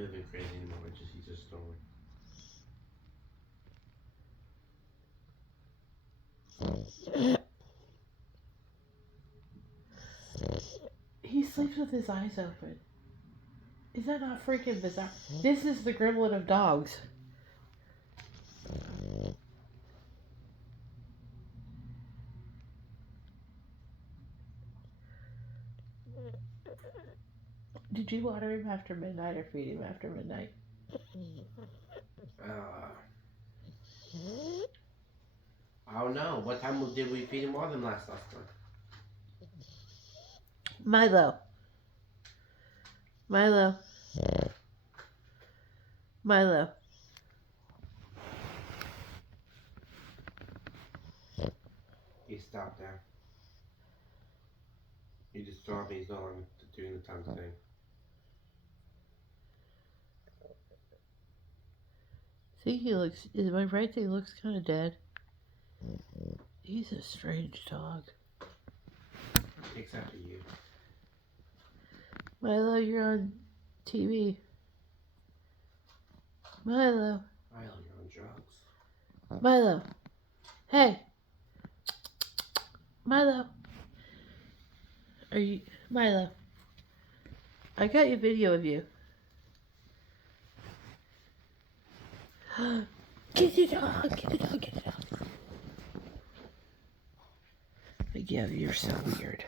moving crazy anymore. He's just snoring. He sleeps with his eyes open. Is that not freaking bizarre? This is the gremlin of dogs. Did you water him after midnight or feed him after midnight? I don't know. What time did we feed him more than last time? Milo. Milo. Milo. He stopped there. He just saw me. He's not doing the tongue thing. See, he looks. Is my right thing looks kind of dead? He's a strange dog. Except for you. Milo, you're on TV. Milo. Milo, you're on drugs. Milo. Hey. Milo. Are you... Milo. I got your video of you. Get the dog. Get the dog. Get the dog. Yeah, you're so weird.